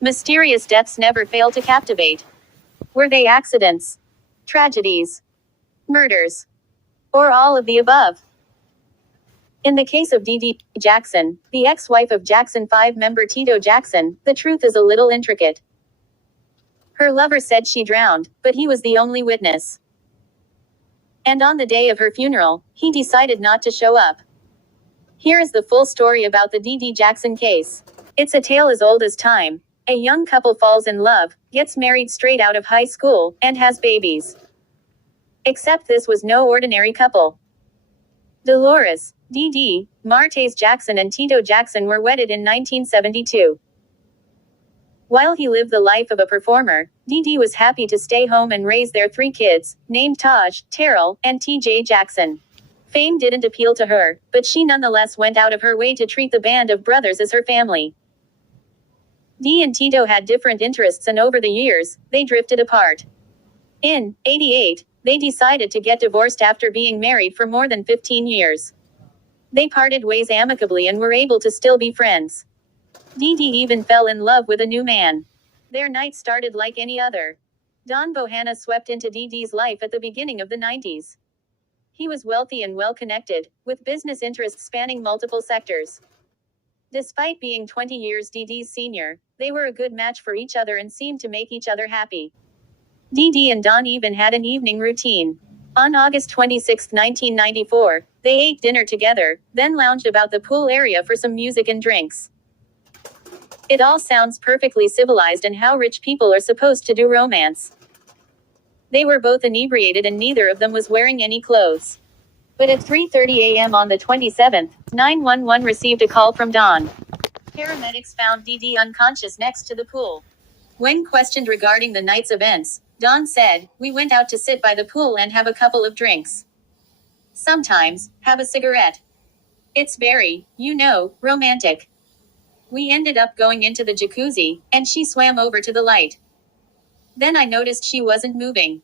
Mysterious deaths never fail to captivate. Were they accidents? Tragedies? Murders? Or all of the above? In the case of Dee Dee Jackson, the ex-wife of Jackson 5 member Tito Jackson, the truth is a little intricate. Her lover said she drowned, but he was the only witness. And on the day of her funeral, he decided not to show up. Here is the full story about the Dee Dee Jackson case. It's a tale as old as time. A young couple falls in love, gets married straight out of high school, and has babies. Except this was no ordinary couple. Dolores, Dee Dee, Martez Jackson and Tito Jackson were wedded in 1972. While he lived the life of a performer, Dee Dee was happy to stay home and raise their 3 kids, named Taj, Terrell, and TJ Jackson. Fame didn't appeal to her, but she nonetheless went out of her way to treat the band of brothers as her family. Dee and Tito had different interests and over the years, they drifted apart. In '88, they decided to get divorced after being married for more than 15 years. They parted ways amicably and were able to still be friends. Dee Dee even fell in love with a new man. Their night started like any other. Don Bohanna swept into Dee Dee's life at the beginning of the 90s. He was wealthy and well-connected, with business interests spanning multiple sectors. Despite being 20 years Dee Dee's senior, they were a good match for each other and seemed to make each other happy. Dee Dee and Don even had an evening routine. On August 26, 1994, they ate dinner together, then lounged about the pool area for some music and drinks. It all sounds perfectly civilized and how rich people are supposed to do romance. They were both inebriated and neither of them was wearing any clothes. But at 3:30 a.m. on the 27th, 911 received a call from Don. Paramedics found Dee Dee unconscious next to the pool. When questioned regarding the night's events, Don said, "We went out to sit by the pool and have a couple of drinks. Sometimes, have a cigarette. It's very, romantic. We ended up going into the jacuzzi, and she swam over to the light. Then I noticed she wasn't moving.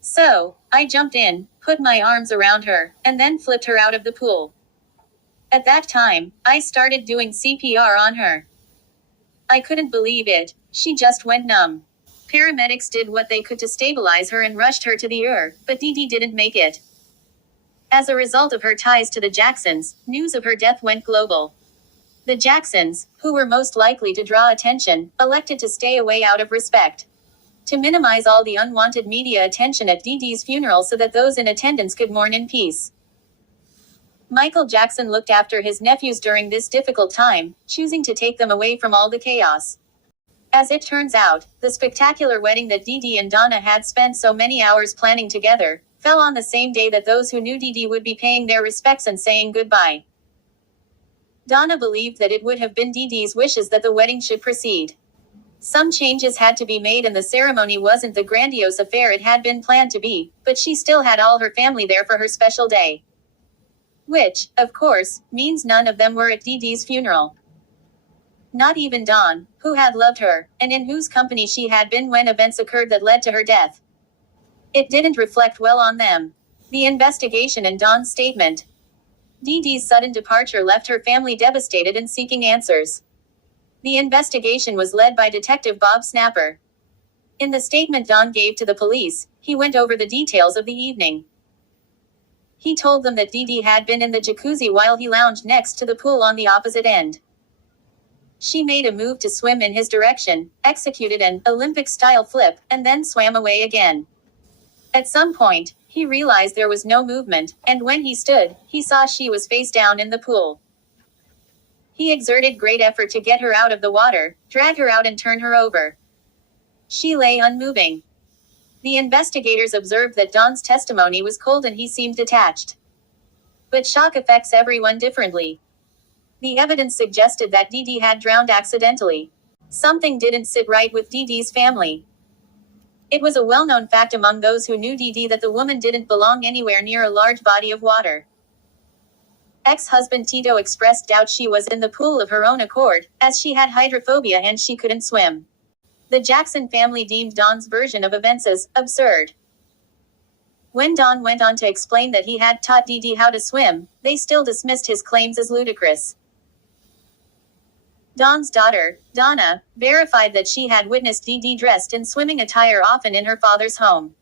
So, I jumped in, put my arms around her, and then flipped her out of the pool. At that time, I started doing CPR on her. I couldn't believe it, she just went numb. Paramedics did what they could to stabilize her and rushed her to the ER, but Dee Dee didn't make it. As a result of her ties to the Jacksons, news of her death went global. The Jacksons, who were most likely to draw attention, elected to stay away out of respect. To minimize all the unwanted media attention at Dee Dee's funeral so that those in attendance could mourn in peace. Michael Jackson looked after his nephews during this difficult time, choosing to take them away from all the chaos. As it turns out, the spectacular wedding that Dee Dee and Donna had spent so many hours planning together, fell on the same day that those who knew Dee Dee would be paying their respects and saying goodbye. Donna believed that it would have been Dee Dee's wishes that the wedding should proceed. Some changes had to be made and the ceremony wasn't the grandiose affair it had been planned to be, but she still had all her family there for her special day. Which, of course, means none of them were at Dee Dee's funeral. Not even Don, who had loved her, and in whose company she had been when events occurred that led to her death. It didn't reflect well on them. The investigation and Don's statement. Dee Dee's sudden departure left her family devastated and seeking answers. The investigation was led by Detective Bob Snapper. In the statement Don gave to the police, he went over the details of the evening. He told them that Dee Dee had been in the jacuzzi while he lounged next to the pool on the opposite end. She made a move to swim in his direction, executed an Olympic-style flip, and then swam away again. At some point, he realized there was no movement, and when he stood, he saw she was face down in the pool. He exerted great effort to get her out of the water, drag her out and turn her over. She lay unmoving. The investigators observed that Don's testimony was cold and he seemed detached. But shock affects everyone differently. The evidence suggested that Dee Dee had drowned accidentally. Something didn't sit right with Dee Dee's family. It was a well-known fact among those who knew Dee Dee that the woman didn't belong anywhere near a large body of water. Ex-husband Tito expressed doubt she was in the pool of her own accord, as she had hydrophobia and she couldn't swim. The Jackson family deemed Don's version of events as absurd. When Don went on to explain that he had taught Dee Dee how to swim, they still dismissed his claims as ludicrous. Dawn's daughter, Donna, verified that she had witnessed Dee Dee dressed in swimming attire often in her father's home.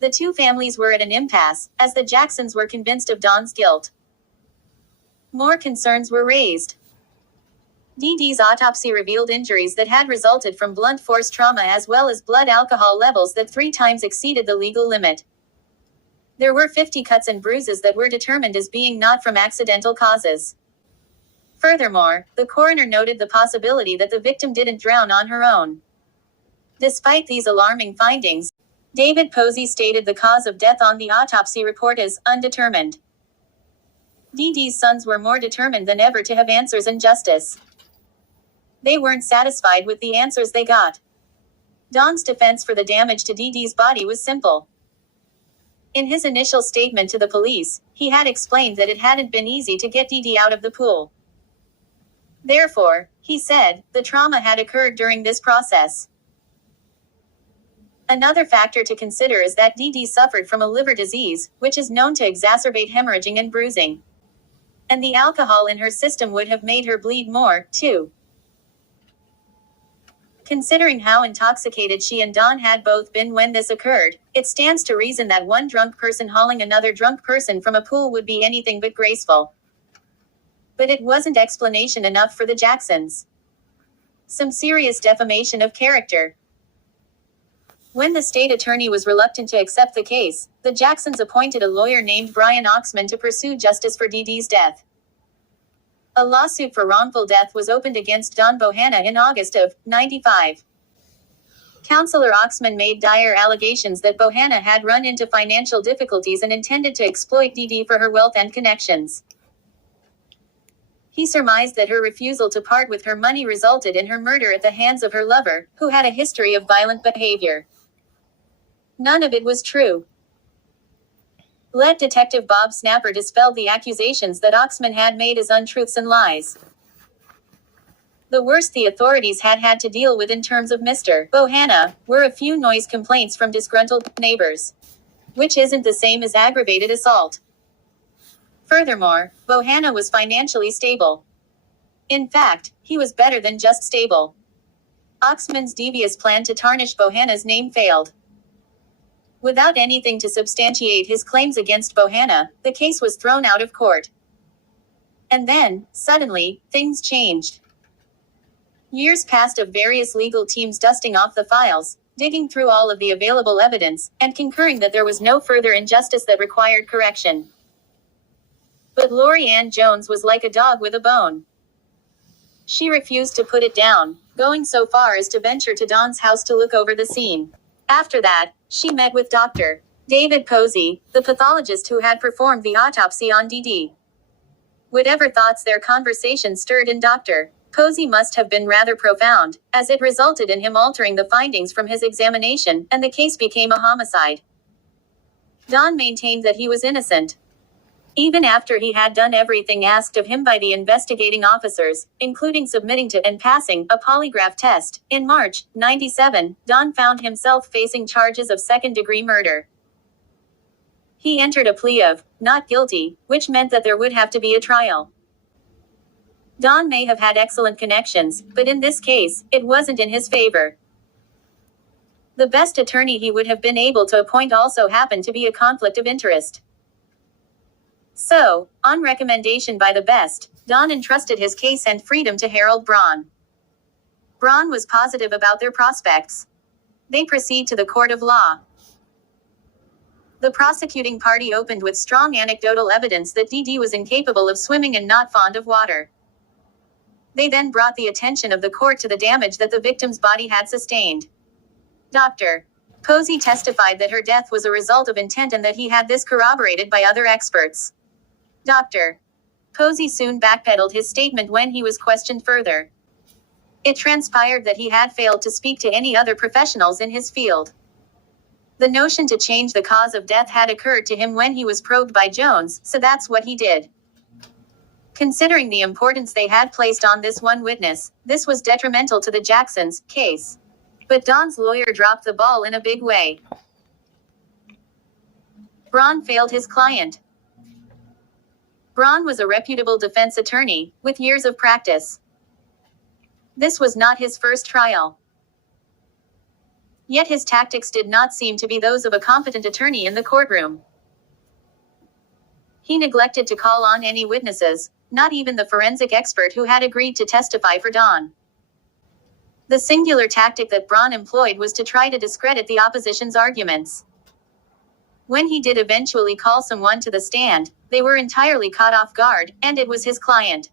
The two families were at an impasse, as the Jacksons were convinced of Dawn's guilt. More concerns were raised. Dee Dee's autopsy revealed injuries that had resulted from blunt force trauma as well as blood alcohol levels that 3 times exceeded the legal limit. There were 50 cuts and bruises that were determined as being not from accidental causes. Furthermore, the coroner noted the possibility that the victim didn't drown on her own. Despite these alarming findings, David Posey stated the cause of death on the autopsy report as undetermined. Dee Dee's sons were more determined than ever to have answers and justice. They weren't satisfied with the answers they got. Dawn's defense for the damage to Dee Dee's body was simple. In his initial statement to the police, he had explained that it hadn't been easy to get Dee Dee out of the pool. Therefore, he said, the trauma had occurred during this process. Another factor to consider is that Dee Dee suffered from a liver disease, which is known to exacerbate hemorrhaging and bruising. And the alcohol in her system would have made her bleed more, too. Considering how intoxicated she and Dawn had both been when this occurred, it stands to reason that one drunk person hauling another drunk person from a pool would be anything but graceful. But it wasn't explanation enough for the Jacksons. Some serious defamation of character. When the state attorney was reluctant to accept the case, the Jacksons appointed a lawyer named Brian Oxman to pursue justice for Dee Dee's death. A lawsuit for wrongful death was opened against Dawn Bohanna in August of '95. Counselor Oxman made dire allegations that Bohanna had run into financial difficulties and intended to exploit Dee Dee for her wealth and connections. He surmised that her refusal to part with her money resulted in her murder at the hands of her lover, who had a history of violent behavior. None of it was true. Let Detective Bob Snapper dispel the accusations that Oxman had made as untruths and lies. The worst the authorities had to deal with in terms of Mr. Bohanna were a few noise complaints from disgruntled neighbors. Which isn't the same as aggravated assault. Furthermore, Bohanna was financially stable. In fact, he was better than just stable. Oxman's devious plan to tarnish Bohanna's name failed. Without anything to substantiate his claims against Bohanna, the case was thrown out of court. And then, suddenly, things changed. Years passed of various legal teams dusting off the files, digging through all of the available evidence, and concurring that there was no further injustice that required correction. But Lori Ann Jones was like a dog with a bone. She refused to put it down, going so far as to venture to Dawn's house to look over the scene. After that, she met with Dr. David Posey, the pathologist who had performed the autopsy on Dee Dee. Whatever thoughts their conversation stirred in Dr. Posey must have been rather profound, as it resulted in him altering the findings from his examination, and the case became a homicide. Dawn maintained that he was innocent. Even after he had done everything asked of him by the investigating officers, including submitting to and passing a polygraph test, in March '97, Dawn found himself facing charges of second-degree murder. He entered a plea of not guilty, which meant that there would have to be a trial. Dawn may have had excellent connections, but in this case, it wasn't in his favor. The best attorney he would have been able to appoint also happened to be a conflict of interest. So, on recommendation by the best, Dawn entrusted his case and freedom to Harold Braun. Braun was positive about their prospects. They proceed to the court of law. The prosecuting party opened with strong anecdotal evidence that Dee Dee was incapable of swimming and not fond of water. They then brought the attention of the court to the damage that the victim's body had sustained. Dr. Posey testified that her death was a result of intent and that he had this corroborated by other experts. Dr. Posey soon backpedaled his statement when he was questioned further. It transpired that he had failed to speak to any other professionals in his field. The notion to change the cause of death had occurred to him when he was probed by Jones, so that's what he did. Considering the importance they had placed on this one witness, this was detrimental to the Jacksons' case. But Dawn's lawyer dropped the ball in a big way. Braun failed his client. Braun was a reputable defense attorney, with years of practice. This was not his first trial. Yet his tactics did not seem to be those of a competent attorney in the courtroom. He neglected to call on any witnesses, not even the forensic expert who had agreed to testify for Don. The singular tactic that Braun employed was to try to discredit the opposition's arguments. When he did eventually call someone to the stand, they were entirely caught off guard, and it was his client.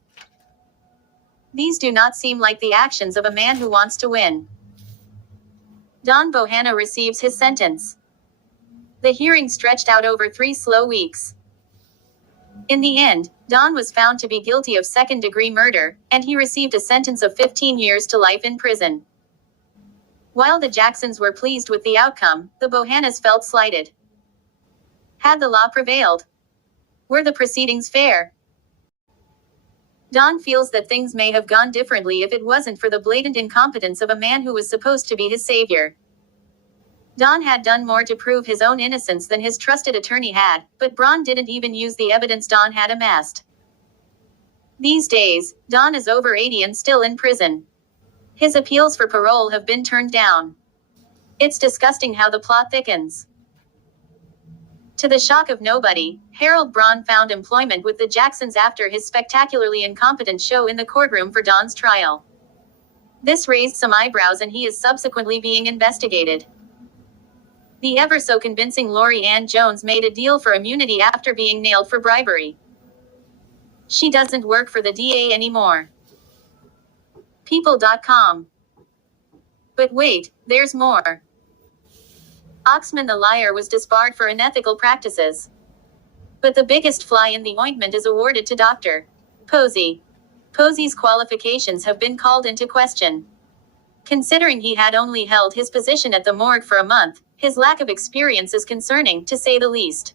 These do not seem like the actions of a man who wants to win. Don Bohanna receives his sentence. The hearing stretched out over 3 slow weeks. In the end, Don was found to be guilty of second-degree murder, and he received a sentence of 15 years to life in prison. While the Jacksons were pleased with the outcome, the Bohannas felt slighted. Had the law prevailed? Were the proceedings fair? Don feels that things may have gone differently if it wasn't for the blatant incompetence of a man who was supposed to be his savior. Don had done more to prove his own innocence than his trusted attorney had, but Braun didn't even use the evidence Don had amassed. These days, Don is over 80 and still in prison. His appeals for parole have been turned down. It's disgusting how the plot thickens. To the shock of nobody, Harold Braun found employment with the Jacksons after his spectacularly incompetent show in the courtroom for Don's trial. This raised some eyebrows and he is subsequently being investigated. The ever-so-convincing Lori Ann Jones made a deal for immunity after being nailed for bribery. She doesn't work for the DA anymore. People.com. But wait, there's more. Oxman the liar was disbarred for unethical practices. But the biggest fly in the ointment is awarded to Dr. Posey. Posey's qualifications have been called into question. Considering he had only held his position at the morgue for a month, his lack of experience is concerning, to say the least.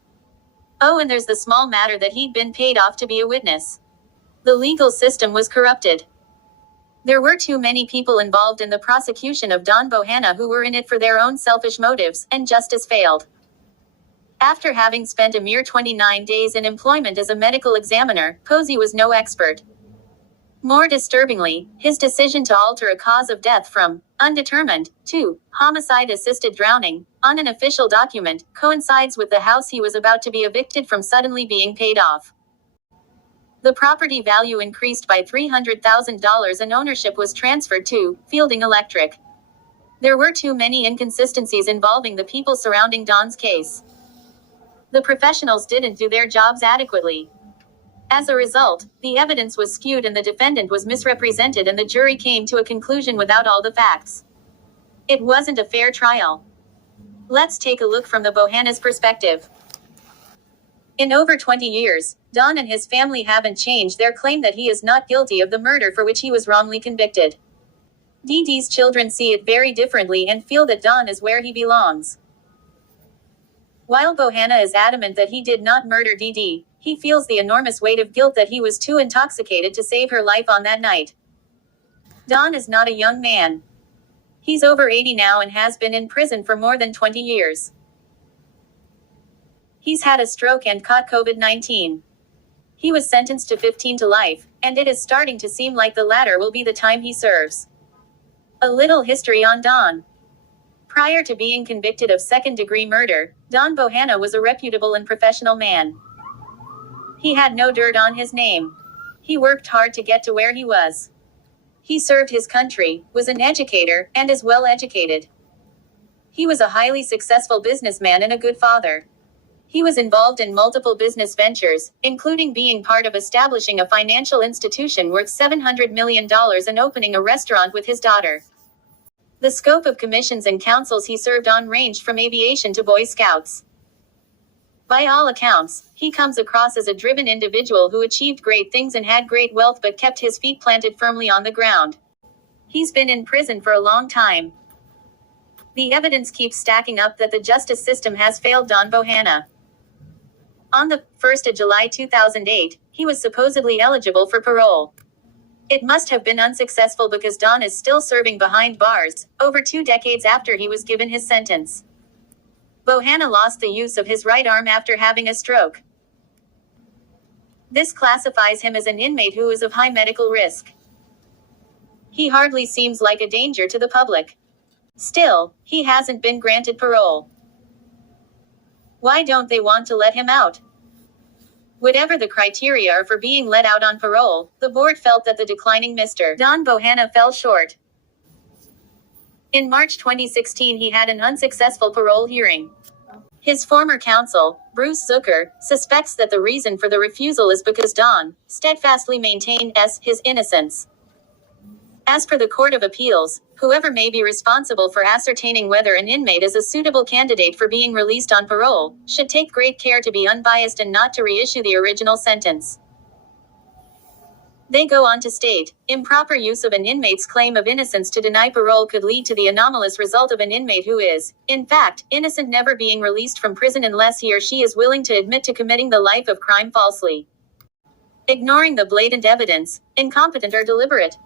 Oh, and there's the small matter that he'd been paid off to be a witness. The legal system was corrupted. There were too many people involved in the prosecution of Don Bohanna who were in it for their own selfish motives, and justice failed. After having spent a mere 29 days in employment as a medical examiner, Posey was no expert. More disturbingly, his decision to alter a cause of death from undetermined to homicide-assisted drowning on an official document coincides with the house he was about to be evicted from suddenly being paid off. The property value increased by $300,000 and ownership was transferred to Fielding Electric. There were too many inconsistencies involving the people surrounding Don's case. The professionals didn't do their jobs adequately. As a result, the evidence was skewed and the defendant was misrepresented and the jury came to a conclusion without all the facts. It wasn't a fair trial. Let's take a look from the Bohannas' perspective. In over 20 years, Don and his family haven't changed their claim that he is not guilty of the murder for which he was wrongly convicted. Dee Dee's children see it very differently and feel that Don is where he belongs. While Bohanna is adamant that he did not murder Dee Dee, he feels the enormous weight of guilt that he was too intoxicated to save her life on that night. Don is not a young man. He's over 80 now and has been in prison for more than 20 years. He's had a stroke and caught COVID-19. He was sentenced to 15 to life, and it is starting to seem like the latter will be the time he serves. A little history on Don. Prior to being convicted of second-degree murder, Don Bohanna was a reputable and professional man. He had no dirt on his name. He worked hard to get to where he was. He served his country, was an educator, and is well educated. He was a highly successful businessman and a good father. He was involved in multiple business ventures, including being part of establishing a financial institution worth $700 million and opening a restaurant with his daughter. The scope of commissions and councils he served on ranged from aviation to Boy Scouts. By all accounts, he comes across as a driven individual who achieved great things and had great wealth but kept his feet planted firmly on the ground. He's been in prison for a long time. The evidence keeps stacking up that the justice system has failed Don Bohanna. On the 1st of July 2008, he was supposedly eligible for parole. It must have been unsuccessful because Don is still serving behind bars, over 2 decades after he was given his sentence. Bohanna lost the use of his right arm after having a stroke. This classifies him as an inmate who is of high medical risk. He hardly seems like a danger to the public. Still, he hasn't been granted parole. Why don't they want to let him out? Whatever the criteria are for being let out on parole, the board felt that the declining Mr. Don Bohanna fell short. In March 2016, he had an unsuccessful parole hearing. His former counsel, Bruce Zucker, suspects that the reason for the refusal is because Don steadfastly maintained his innocence. As per the Court of Appeals, whoever may be responsible for ascertaining whether an inmate is a suitable candidate for being released on parole, should take great care to be unbiased and not to reissue the original sentence. They go on to state, improper use of an inmate's claim of innocence to deny parole could lead to the anomalous result of an inmate who is, in fact, innocent never being released from prison unless he or she is willing to admit to committing the life of crime falsely, ignoring the blatant evidence, incompetent or deliberate.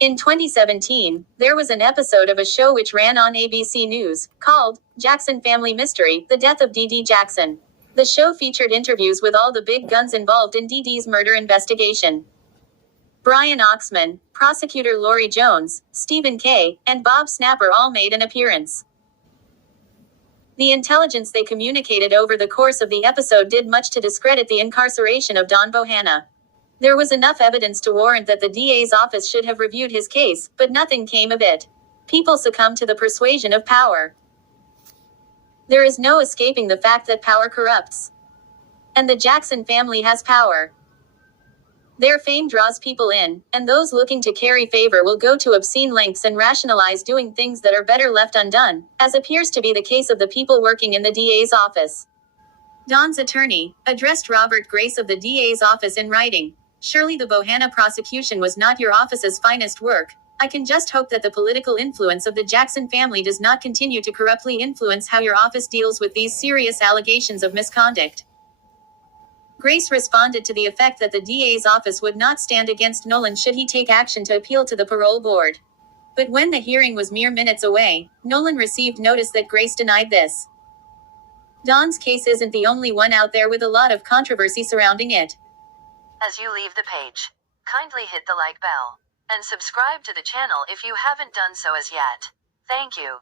In 2017, there was an episode of a show which ran on ABC News, called Jackson Family Mystery: The Death of D.D. Jackson. The show featured interviews with all the big guns involved in D.D.'s murder investigation. Brian Oxman, prosecutor Lori Jones, Stephen Kay, and Bob Snapper all made an appearance. The intelligence they communicated over the course of the episode did much to discredit the incarceration of Don Bohanna. There was enough evidence to warrant that the DA's office should have reviewed his case, but nothing came of it. People succumb to the persuasion of power. There is no escaping the fact that power corrupts. And the Jackson family has power. Their fame draws people in, and those looking to carry favor will go to obscene lengths and rationalize doing things that are better left undone, as appears to be the case of the people working in the DA's office. Don's attorney addressed Robert Grace of the DA's office in writing. Surely the Bohanna prosecution was not your office's finest work. I can just hope that the political influence of the Jackson family does not continue to corruptly influence how your office deals with these serious allegations of misconduct. Grace responded to the effect that the DA's office would not stand against Nolan should he take action to appeal to the parole board. But when the hearing was mere minutes away, Nolan received notice that Grace denied this. Don's case isn't the only one out there with a lot of controversy surrounding it. As you leave the page, kindly hit the like bell and subscribe to the channel if you haven't done so as yet. Thank you.